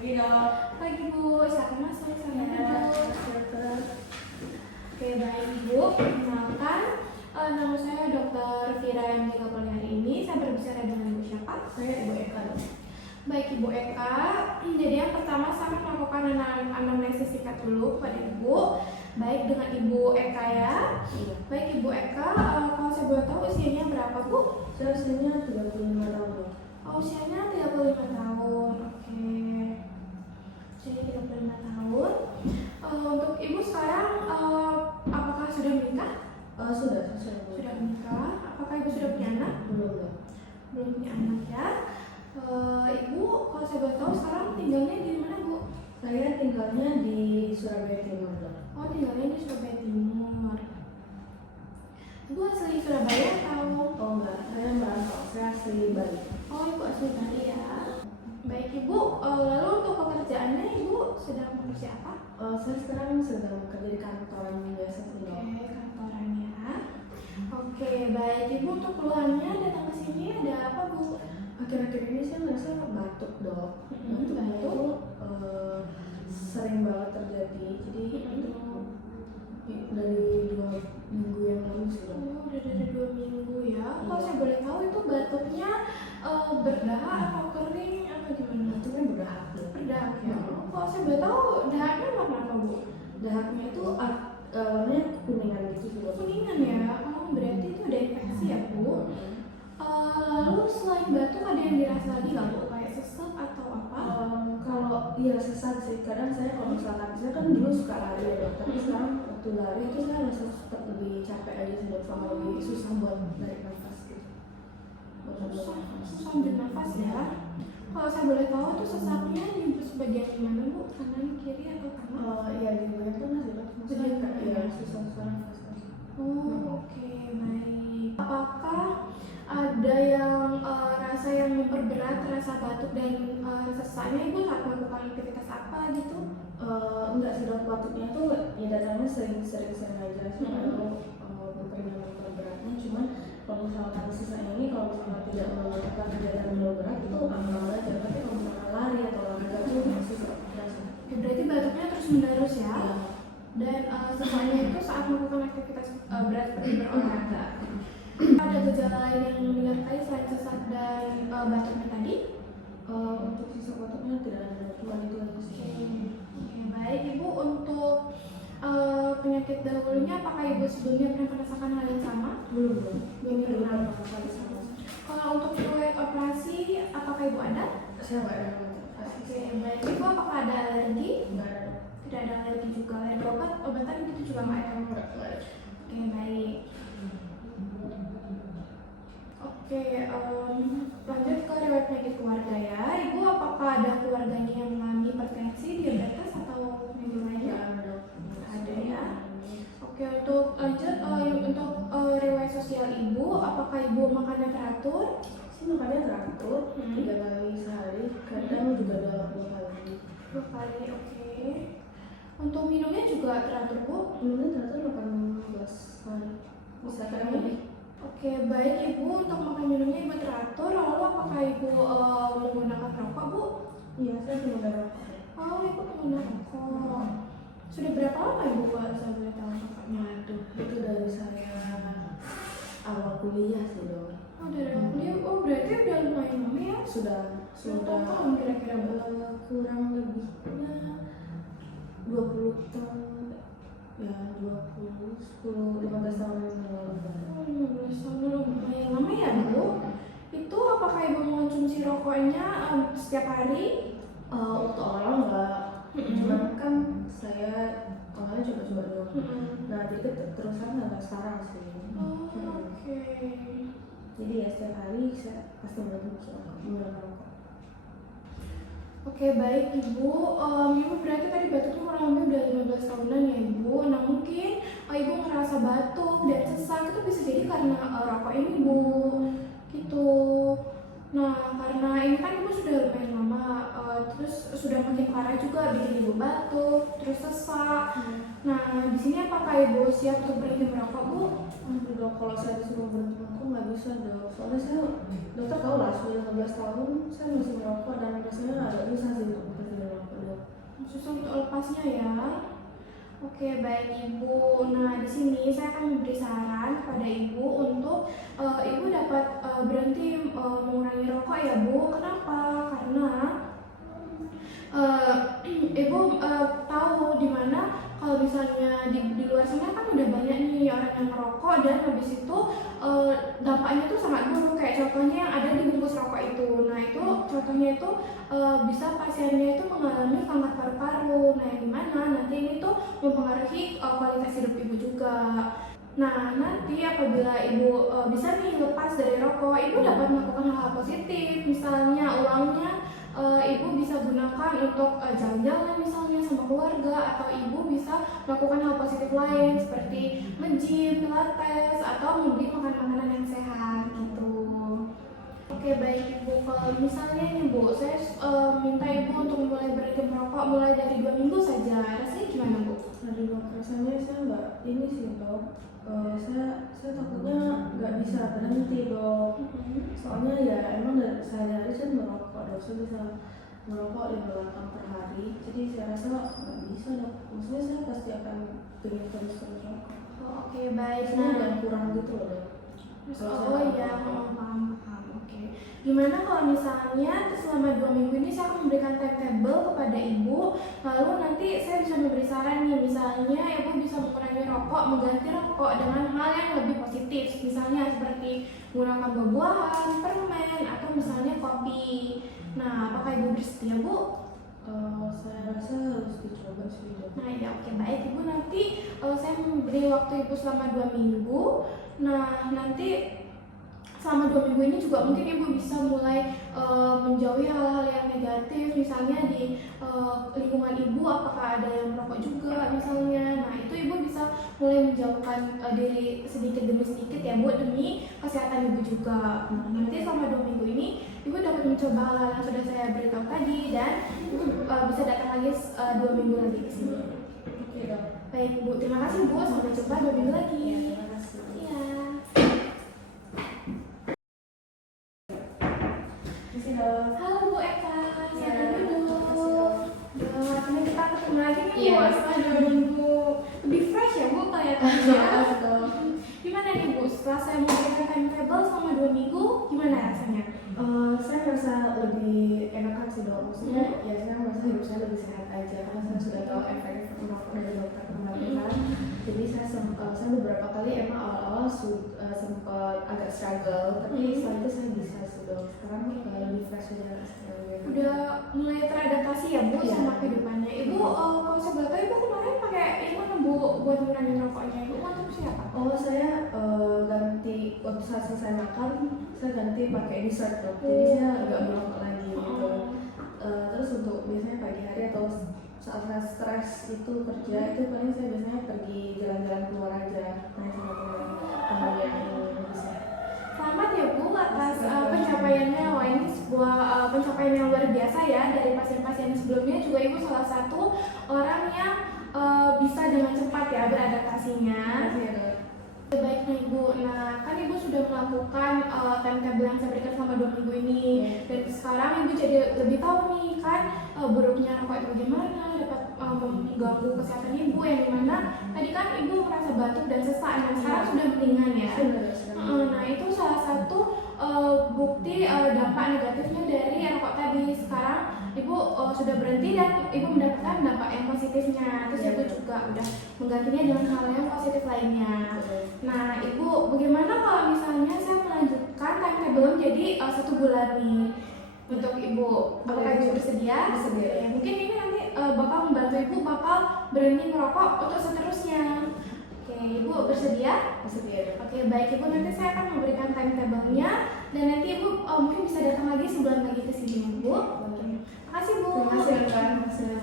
Pagi dok. Pagi Bu, siapa masuk? Saya Dokter. Oke, baik Ibu. Kenalkan, nama saya Dr. Vira yang jaga poli hari ini. Saya berbicara dengan Ibu siapa? Saya Ibu Eka dok. Baik Ibu Eka, jadi yang pertama saya melakukan anamnesis singkat dulu kepada Ibu. Baik dengan Ibu Eka ya. Iya. Baik Ibu Eka, kalau saya boleh tahu usianya berapa Bu? Saya usianya 35 tahun dok. Oh, usianya 35 tahun. Oke. Usianya 35 tahun. Untuk Ibu sekarang apakah sudah menikah? Sudah. Sudah menikah. Apakah Ibu sudah punya anak? Belum dok. Belum punya anak ya. Ibu, kalau saya boleh tahu sekarang tinggalnya di mana Bu? Saya tinggalnya di Surabaya Timur dok. Oh, tinggalnya di Surabaya Timur. Ibu asli Surabaya atau? Oh enggak, saya merantau. Saya asli Bali. Oh, Ibu asli Bali ya. Baik Ibu, lalu untuk pekerjaannya Ibu sedang bekerja apa? Saya sekarang sedang bekerja di kantoran biasa sih dok. Oke, kantorannya. Oke, baik Ibu, untuk keluhannya datang ke sini ada apa Bu? Akhir-akhir ini saya merasa batuk dok. Batuknya Batuk. itu sering banget terjadi. Jadi itu dari 2 minggu yang lalu sih dok. Oh, udah dari 2 minggu ya. Kalau saya boleh tahu itu batuknya berdahak atau kering atau gimana? Batuknya berdahak dok. Berdahak ya. Kalau saya boleh tahu dahaknya warna apa Bu? Dahaknya itu warnanya kuningan gitu sih dok. Kuningan ya. Oh, berarti itu ada infeksi ya Bu. Lalu selain batuk ada yang dirasa lagi nggak Bu? Kayak sesek atau apa? Kalau iya sesak sih, kadang saya kalau misalkan saya kan dulu suka lari ya dok, tapi sekarang waktu lari itu saya rasa lebih capek aja sih dok, sama lebih susah buat narik nafas gitu. Susah ambil nafas ya. Kalau saya boleh tahu itu sesaknya di bagian mana Bu? Kanan, kiri atau kanan? Iya di bagian tengah sih dok, maksudnya kayak ya susah nafas kan. Oh, oke, baik. Apakah ada yang rasa yang memperberat rasa batuk dan sesaknya Ibu saat melakukan aktivitas apa gitu? Enggak sih dok, batuknya tuh ya datangnya sering aja sih, lalu bukan yang terberatnya, cuman kalau misalkan sisanya ini kalau misalkan tidak melakukan kegiatan terlalu berat itu aman aja, tapi kalau misalkan lari atau olahraga tuh masih terasa. Ya, berarti batuknya terus menerus ya? Iya. Dan sesaknya itu saat melakukan aktivitas berat seperti berolahraga. Ada gejala lain yang menyertai selain sesak dan batuknya tadi? Untuk sisa batuknya tidak ada, cuma itu aja sih. Oke, baik Ibu. Untuk penyakit dahulunya, apakah Ibu sebelumnya pernah merasakan hal yang sama? Belum pernah kali sama. Kalau untuk riwayat operasi, apakah Ibu ada? Saya nggak ada Oke, baik Ibu. Apakah ada alergi? nggak ada. Tidak ada alergi juga. Alergi obatan gitu juga nggak ada? Nggak ada. Oke, baik. Oke, lanjut ke riwayat penyakit keluarga ya. Ibu, apakah ada keluarganya yang mengalami hipertensi, diabetes atau penyakit lainnya? Ada ya. Oke, untuk lanjut untuk riwayat sosial Ibu, apakah Ibu makannya teratur? Sih makannya teratur, 3 kali sehari, kadang juga ada 2 kali. 2 kali, oke. Untuk minumnya juga teratur Bu? Minumnya teratur 18 kali, bisa kadang lebih. Oke, baik Ibu. Untuk makan minumnya Ibu teratur. Lalu apakah Ibu menggunakan rokok Bu? Iya, saya cuma ada rokok. Oh, Ibu menggunakan rokok. Sudah berapa lama Ibu kalau saya boleh tahu rokoknya? Itu dari saya awal kuliah sih dong. Oh, dari awal kuliah. Oh, berarti udah lumayan lama ya? Sudah Berapa tahun kira-kira Bu? kurang lebihnya 20 tahun, ya 20, 10, 15 tahun yang lalu. Oh, 15 tahun dulu, lumayan lama ya Bu? Itu apakah Ibu mengonsumsi rokoknya setiap hari? Waktu awal enggak, cuman kan saya awalnya coba-coba dulu. Nah jadi terusan sampai sekarang sih. Oh, oke. Jadi ya setiap hari saya pasti menggunakan rokok. Oke, baik Ibu. Ibu berarti tadi batuknya kurang lebih udah 15 tahunan ya Ibu. Nah mungkin Ibu ngerasa batuk dan sesak itu bisa jadi karena rokok ini Bu. Gitu. Nah karena ini kan Ibu sudah lumayan lama, terus sudah makin parah juga bikin Ibu batuk, terus sesak. Nah di sini apakah Ibu siap untuk berhenti merokok Bu? Aduh dok, kalau saya disuruh berhenti merokok nggak bisa dok. Soalnya saya, dokter tahu lah sudah 15 tahun saya masih merokok dan rasanya agak susah sih untuk berhenti merokok. lepasnya ya. Oke, baik Ibu. Nah, di sini saya akan memberi saran kepada Ibu untuk Ibu dapat berhenti mengurangi rokok ya, Bu. Kenapa? Karena Ibu tahu di mana kalau misalnya di luar sana kan udah banyak nih orang yang merokok dan habis itu dampaknya tuh sangat buruk, kayak contohnya yang ada di bungkus rokok itu. Nah itu contohnya itu bisa pasiennya itu mengalami kanker paru-paru. Nah yang dimana nanti ini tuh mempengaruhi kualitas hidup ibu juga. Nah nanti apabila ibu bisa nih lepas dari rokok, ibu dapat melakukan hal-hal positif, misalnya uangnya ibu bisa gunakan untuk jalan-jalan misalnya sama keluarga, atau ibu bisa melakukan hal positif lain seperti nge-gym, pilates, atau membeli makanan-makanan yang sehat gitu. Oke baik Ibu, kalau misalnya nih Bu, saya minta Ibu untuk mulai berhenti merokok mulai dari 2 minggu saja, rasanya gimana Bu? Aduh dok, rasanya saya nggak ini sih dok. Saya takutnya nggak bisa berhenti dok. Soalnya ya emang dari sehari-hari saya merokok dok. Saya bisa merokok 5 batang per hari. Jadi saya rasa nggak bisa dok. Maksudnya saya pasti akan pengen terus merokok. Oh, oke baik. Saya jangan kurang gitu loh dok. Oh iya, paham. Oke. Gimana kalau misalnya selama 2 minggu ini saya akan memberikan timetable kepada Ibu, lalu nanti saya bisa memberi saran nih, misalnya Ibu bisa mengurangi rokok, mengganti rokok dengan hal yang lebih positif, misalnya seperti menggunakan buah-buahan, permen, atau misalnya kopi. Nah, apakah Ibu bersedia Bu? Saya rasa harus dicoba sih dok. Nah ya oke baik Ibu, nanti saya memberi waktu Ibu selama 2 minggu. Nah nanti selama 2 minggu ini juga mungkin Ibu bisa mulai menjauhi hal-hal yang negatif, misalnya di lingkungan Ibu apakah ada yang merokok juga misalnya. Nah itu Ibu bisa mulai menjauhkan diri sedikit demi sedikit ya Bu, demi kesehatan Ibu juga. Nah nanti selama 2 minggu ini Ibu dapat mencoba hal-hal yang sudah saya beritahu tadi, dan Ibu bisa datang lagi 2 minggu lagi ke sini. Oke dok. Baik Bu, terima kasih Bu, sampai jumpa 2 minggu lagi. Terima kasih. Iya. Terima kasih dok. Halo Bu Eka, Ya, selamat duduk. makasih, dok. Akhirnya kita ketemu lagi nih Iya. Bu, setelah 2 minggu. Lebih fresh ya Bu kelihatannya. Makasih dok. Gimana nih Bu, setelah saya memberikan timetable selama 2 minggu, gimana rasanya? Saya merasa lebih enakan sih dok. Maksudnya ya saya merasa hidup saya lebih sehat aja karena saya sudah tahu efek merokok dari dokter kemarin kan. Jadi saya beberapa kali emang awal-awal sempat agak struggle, tapi setelah itu saya bisa sih dok. Sekarang lebih fresh aja rasanya. Udah mulai teradaptasi ya Bu Iya. sama kehidupannya. Ibu kalau saya boleh tahu Ibu kemarin pakai yang mana Bu buat ngurangin rokoknya? Ibu konsumsi apa? Oh saya ganti waktu saat selesai makan saya ganti pakai dessert dok. Jadi saya nggak merokok lagi gitu. Terus untuk biasanya pagi hari atau saat saya stres itu kerja itu paling saya biasanya pergi jalan-jalan keluar aja main sama teman yang bisa. Selamat ya Bu atas pencapaiannya. Wah ini sebuah pencapaian yang luar biasa ya. Dari pasien-pasien sebelumnya juga Ibu salah satu orang yang bisa dengan cepat ya beradaptasinya. Makasih ya dok. Baiknya Ibu, nah kan Ibu sudah melakukan timetable yang saya berikan selama 2 minggu ini, dan sekarang Ibu jadi lebih tahu nih kan buruknya rokok itu bagaimana, dapat mengganggu kesehatan Ibu, yang dimana tadi kan Ibu merasa batuk dan sesak, dan sekarang sudah mendingan ya. Nah itu salah satu bukti dampak negatifnya dari rokok tadi. Sekarang Ibu sudah berhenti dan Ibu mendapatkan dampak yang positifnya. Terus Ibu juga udah menggantinya dengan hal yang positif lainnya. Nah Ibu, bagaimana kalau misalnya saya melanjutkan timetable menjadi 1 bulan nih untuk Ibu? Apakah Ibu bersedia? Bersedia. Ya, mungkin ini nanti Bapak membantu Ibu bakal berhenti merokok untuk seterusnya. Oke, Ibu bersedia? Bersedia dok. Oke, baik Ibu, nanti saya akan memberikan timetable-nya, dan nanti Ibu mungkin bisa datang lagi sebulan lagi ke sini, Bu. Oke. Makasih Bu. Terima kasih dok. Terima kasih.